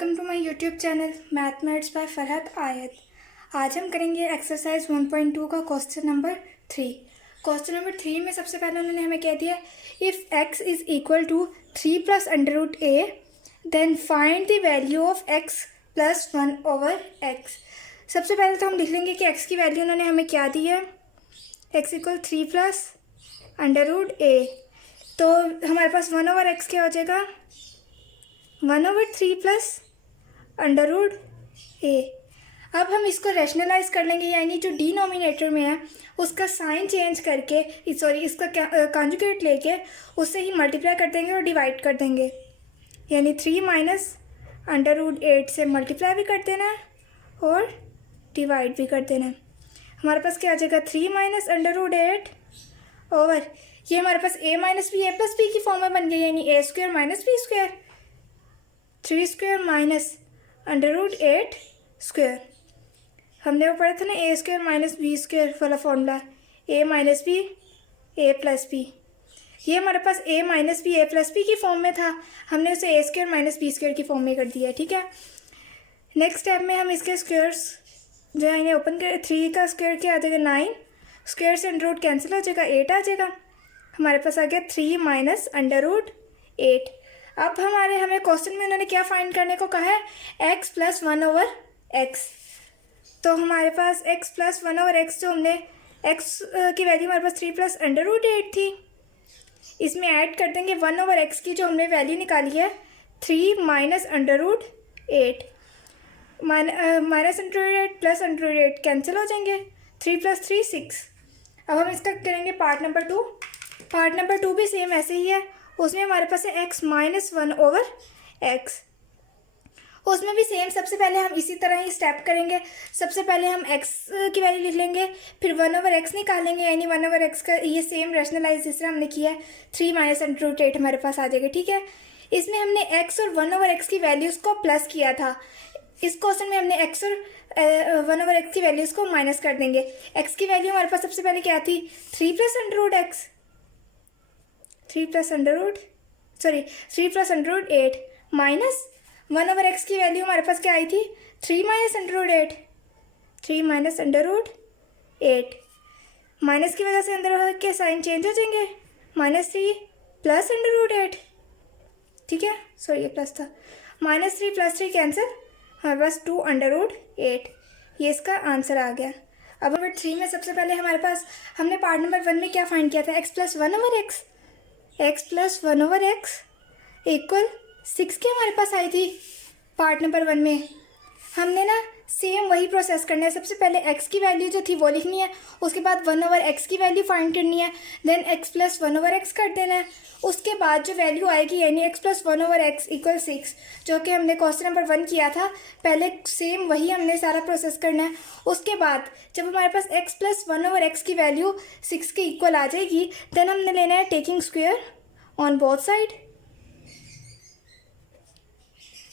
Welcome to my YouTube channel mathematics by Farhat Ayat. आज हम करेंगे एक्सरसाइज 1.2 का क्वेश्चन नंबर 3। क्वेश्चन नंबर 3 में सबसे पहले उन्होंने हमें कह दिया if x is equal to 3 plus under root a then find the value of x plus 1 over x। सबसे पहले तो हम लिख लेंगे कि x की वैल्यू उन्होंने हमें क्या दी है, x equal 3 plus under root a. तो हमारे पास 1 ओवर x क्या हो जाएगा, 1 ओवर 3 प्लस अंडर रूट ए। अब हम इसको रैशनलाइज कर लेंगे, यानी जो डिनोमिनेटर में है उसका साइन चेंज करके इसका कॉन्जुगेट लेके उससे ही मल्टीप्लाई कर देंगे और डिवाइड कर देंगे। यानी 3 माइनस अंडर रूट 8 से मल्टीप्लाई भी कर देना है और डिवाइड भी कर देना है। हमारे पास क्या आ जाएगा, 3 माइनस अंडर रूट 8 ओवर ये हमारे पास a minus b a plus b की फॉर्म में बन गया, यानी a square minus b square, 3 square minus under root 8 square. हमने वो पढ़ा था ना a square minus b square वाला formula, a minus b a plus b. ये हमारे पास a minus b a plus b की फॉर्म में था, हमने उसे a square minus b square की फॉर्म में कर दिया। ठीक है, नेक्स्ट स्टेप में हम इसके स्क्वायर्स जो है इन्हें ओपन कर, 3 का स्क्वायर क्या आ जाएगा 9, स्क्वायर से अंडर रूट कैंसिल हो जाएगा, 8 आ जाएगा। हमारे पास आ गया 3 माइनस अंडर रूट 8। अब हमें क्वेश्चन में उन्होंने क्या फाइंड करने को कहा है, x प्लस 1 ओवर x। तो हमारे पास x प्लस 1 ओवर x, जो हमने x की वैल्यू हमारे पास 3 प्लस अंडर रूट 8 थी, इसमें ऐड कर देंगे 1 ओवर x की जो हमने वैल्यू निकाली है 3 minus under root 8। Minus under root 8 plus under root 8 cancel हो जाएंगे, 3 प्लस 3 6। अब हम इसका करेंगे पार्ट नंबर 2। पार्ट नंबर 2 भी सेम ऐसे ही है, उसमें हमारे पास है x माइनस 1 ओवर x। उसमें भी सेम, सबसे पहले हम इसी तरह ही स्टेप करेंगे। सबसे पहले हम x की वैल्यू लिख लेंगे, फिर 1 ओवर x निकालेंगे, यानी 1 ओवर x का ये सेम रैशनलाइज जिस तरह हमने किया है 3 माइनस अंडर रूट 8 हमारे पास आ जाएगा। ठीक है, इसमें हमने x और 1 ओवर x की वैल्यूज़ को प्लस किया था, इस क्वेश्चन में हमने x और 1 ओवर x की वैल्यूज़ को माइनस कर देंगे। x की वैल्यू हमारे पास सबसे पहले क्या थी, 3 plus under root x, 3 plus under root 8 minus 1 over x की वैल्यू हमारे पास क्या आई थी, 3 minus under root 8, 3 minus under root 8। Minus की वजह से अंदर के साइन चेंज हो जाएंगे, -3 प्लस अंडर रूट 8। ठीक है, सॉरी ये प्लस था, -3 प्लस 3 कैंसिल, हमारे पास 2 अंडर रूट 8। ये इसका आंसर आ गया। अब नंबर 3 में सबसे पहले हमारे पास हमने पार्ट नंबर 1 में क्या फाइंड किया था, x plus 1 over x, x plus 1 over x equal 6 की हमारे पास आई थी। पार्ट नंबर 1 में हमने ना सेम वही प्रोसेस करना है, सबसे पहले x की वैल्यू जो थी वो लिखनी है, उसके बाद 1 ओवर x की वैल्यू फाइंड करनी है, then x plus 1 over x कर देना है। उसके बाद जो वैल्यू आएगी यानी x plus 1 over x equal 6, जो कि हमने क्वेश्चन नंबर 1 किया था, पहले सेम वही हमने सारा प्रोसेस करना है। उसके बाद जब हमारे पास x प्लस 1 ओवर x की वैल्यू 6 के इक्वल आ जाएगी, देन हमने लेना है taking square on both side,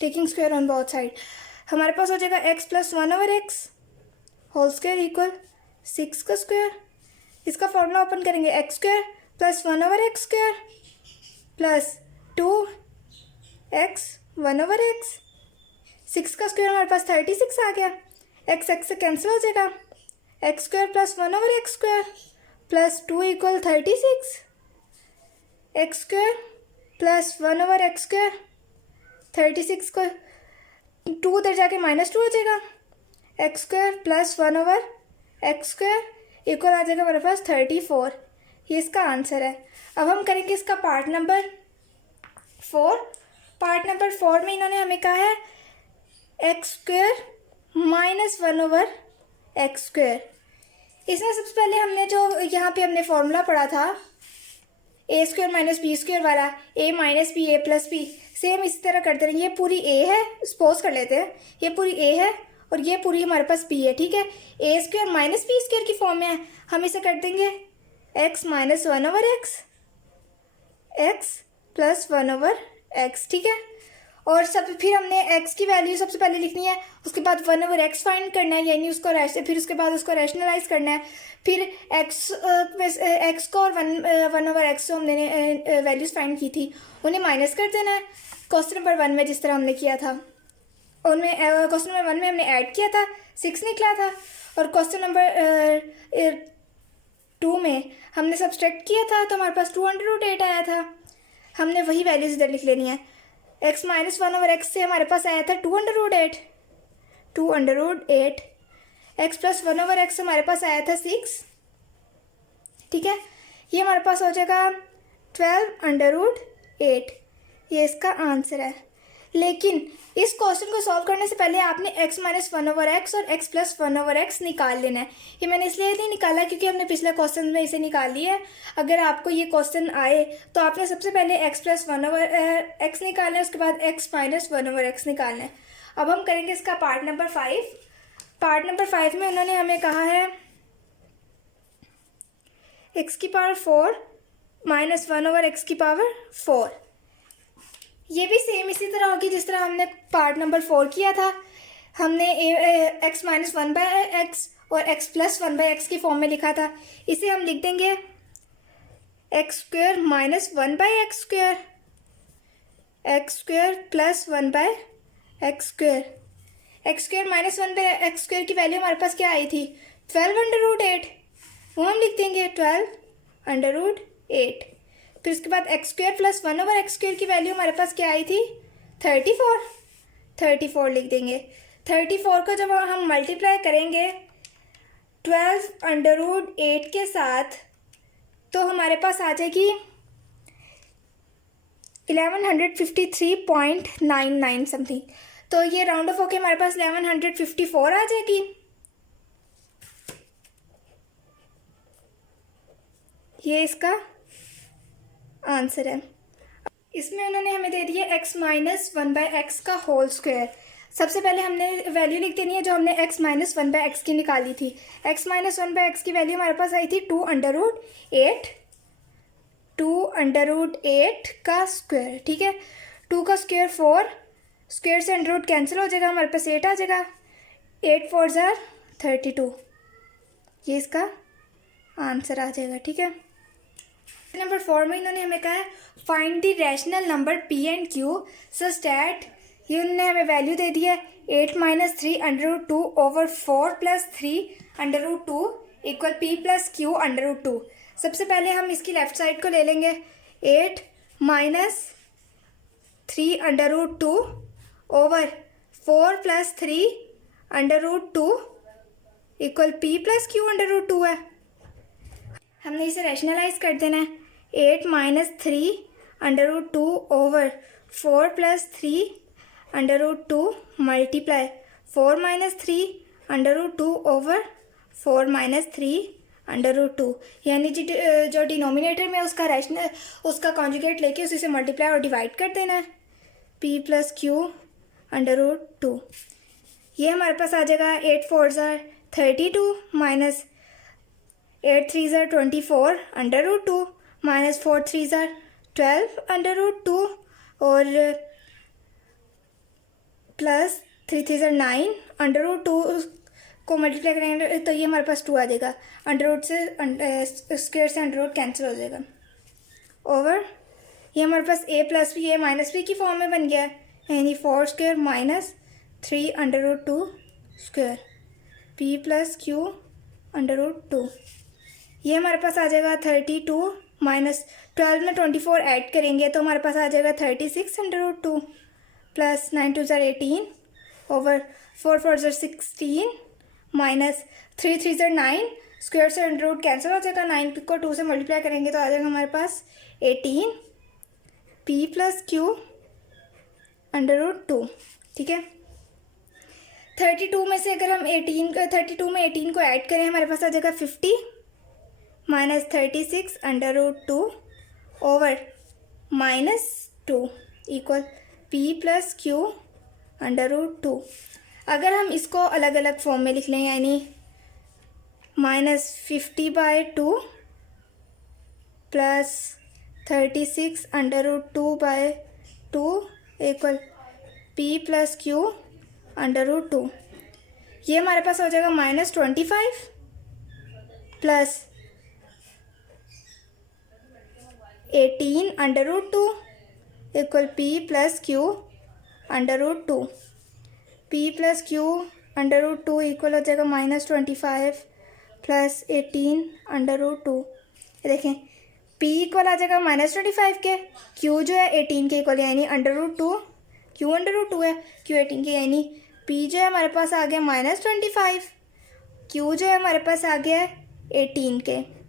taking square on both side. हमारे पास हो जाएगा x plus 1 over x whole square equal 6 का स्क्वायर। इसका फॉर्मूला ओपन करेंगे, x square plus 1 over x square plus 2x 1 over x, 6 का स्क्वायर हमारे पास 36 आ गया, x से कैंसिल हो जाएगा, x square plus 1 over x square plus 2 equal 36, x square plus 1 over x square, 36 को 2 उधर जाके -2 हो जाएगा, x square plus 1 over x square equal आ जाएगा हमारे पास 34। ये इसका आंसर है। अब हम करेंगे इसका पार्ट नंबर 4। पार्ट नंबर 4 में इन्होंने हमें कहा है x square minus 1 over x square. इसमें सबसे पहले हमने जो यहाँ पे हमने फॉर्मूला पढ़ा था a square minus b square वाला, a minus b a plus b, same इसी तरह करते रहेंगे। ये पूरी a है, सपोज कर लेते हैं ये पूरी a है और ये पूरी हमारे पास b है। ठीक है, a square minus b square की फॉर्म में है, हम इसे कर देंगे x minus 1 over x plus 1 over x। ठीक है, और फिर हमने x की वैल्यू सबसे पहले लिखनी है, उसके बाद 1 ओवर x फाइंड करना है, यानी फिर उसके बाद उसको रैशनलाइज करना है, फिर x को और 1 ओवर x जो हमने वैल्यूज़ फाइंड की थी उन्हें माइनस कर देना है, क्वेश्चन नंबर 1 में जिस तरह हमने किया था। उनमें क्वेश्चन नंबर 1 में हमने ऐड किया था, 6 निकला था, और क्वेश्चन नंबर 2 में हमने सब्सट्रैक्ट किया था तो हमारे पास 2√8 आया था। हमने वही वैल्यूज इधर लिख लेनी है। x माइनस 1/x से हमारे पास आया था 2√8, x प्लस 1/x से हमारे पास आया था 6, ठीक है। ये हमारे पास हो जाएगा 12√8, ये इसका आंसर है। लेकिन इस क्वेश्चन को सॉल्व करने से पहले आपने x माइनस 1/x और x प्लस 1/x निकाल लेना है। ये मैंने इसलिए नहीं निकाला क्योंकि हमने पिछले क्वेश्चन में इसे निकाल लिया है। अगर आपको ये क्वेश्चन आए तो आपने सबसे पहले x प्लस 1/x निकालना है, उसके बाद x माइनस 1/x निकालना है। अब हम करेंगे इसका पार्ट नंबर 5। पार्ट नंबर 5 में उन्होंने हमें कहा है x की पावर 4 माइनस 1/x की पावर 4। ये भी सेम इसी तरह होगी जिस तरह हमने पार्ट नंबर 4 किया था। हमने x माइनस 1/x और x प्लस 1/x की फॉर्म में लिखा था। इसे हम लिख देंगे x square minus 1/x square, x square plus 1/x square. x square minus 1/x square की वैल्यू हमारे पास क्या आई थी? 12√8, वो हम लिख देंगे 12√8। फिर उसके बाद x square plus 1/x square की वैल्यू हमारे पास क्या आई थी? 34 लिख देंगे। 34 को जब हम मल्टीप्लाई करेंगे 12√8 के साथ तो हमारे पास आ जाएगी 1153.99 समथिंग। तो ये राउंड ऑफ होके हमारे पास 1154 आ जाएगी। ये इसका आंसर है। इसमें उन्होंने हमें दे दिया x माइनस 1/x का होल स्क्वायर। सबसे पहले हमने वैल्यू लिख देनी है जो हमने x माइनस 1/x की निकाली थी। x माइनस 1/x की वैल्यू हमारे पास आई थी 2√8 का स्क्वायर, ठीक है। 2 का स्क्वायर 4, स्क्वायर से अंडर रूट कैंसिल हो जाएगा, हमारे पास 8 आ जाएगा। 8 4 ज़ार 32, ये इसका आंसर आ जाएगा, ठीक है। नंबर 4 में इन्होंने हमें कहा है find the rational number p and q such that, ये उन्होंने हमें वैल्यू दे दी है 8 minus 3 under root 2 over 4 plus 3 under root 2 equal p plus q under root 2। सबसे पहले हम इसकी लेफ्ट साइड को ले लेंगे। 8 minus 3 under root 2 over 4 plus 3 under root 2 equal p plus q under root 2 है। हमने इसे रैशनलाइज कर देना है। 8 minus 3 under root 2 over 4 plus 3 under root 2 multiply 4 minus 3 under root 2 over 4 minus 3 under root 2, यानी जो डिनोमिनेटर में उसका कॉन्जुगेट लेके उसी से मल्टीप्लाई और डिवाइड कर देना है। p plus q under root 2, ये हमारे पास आ जाएगा 8 4 ज़ार 32 माइनस 8 3 ज़ार 24 अंडर रूट 2 माइनस 4 3 ज़ार 12 अंडर रूट 2 और प्लस 3 3 ज़ार 9 अंडर रूट 2 को मल्टीप्लाई करेंगे तो ये हमारे पास 2 आ जाएगा। अंडर रूट से स्क्वायर से अंडर रूट कैंसिल हो जाएगा। ओवर ये हमारे पास a plus b a minus b की फॉर्म में बन गया है, यानी 4 square minus 3 under root 2 square p plus q under root 2। ये हमारे पास आ जाएगा 32 माइनस 12 में 24 ऐड करेंगे तो हमारे पास आ जाएगा 36 अंडर रूट 2 प्लस 9 2 ज़ार 18 ओवर 4 4 ज़ार 16 माइनस 3 3 ज़ार 9, स्क्वायर से अंडर रूट कैंसिल हो जाएगा। 9 को 2 से मल्टीप्लाई करेंगे तो आ जाएगा हमारे पास 18 p plus q under root 2, ठीक है। 32 में से अगर हम 32 में 18 को ऐड करें हमारे पास आ जाएगा 50 minus 36 under root 2 over minus 2 equal p plus q under root 2। अगर हम इसको अलग अलग फॉर्म में लिख लें, यानी minus 50/2 plus 36 under root 2/2 equal p plus q under root 2, ये हमारे पास हो जाएगा minus 25 plus 18 under root 2 equal p plus q under root 2। p plus q √2 equal हो जाएगा -25 प्लस 18 √2। ये देखें p इक्वल आ जाएगा -25 के, q जो है 18 के इक्वल यानी √2, q √2 है, q 18 के यानी p जो है हमारे पास आ गया -25, q जो है हमारे पास आ गया है 18 के।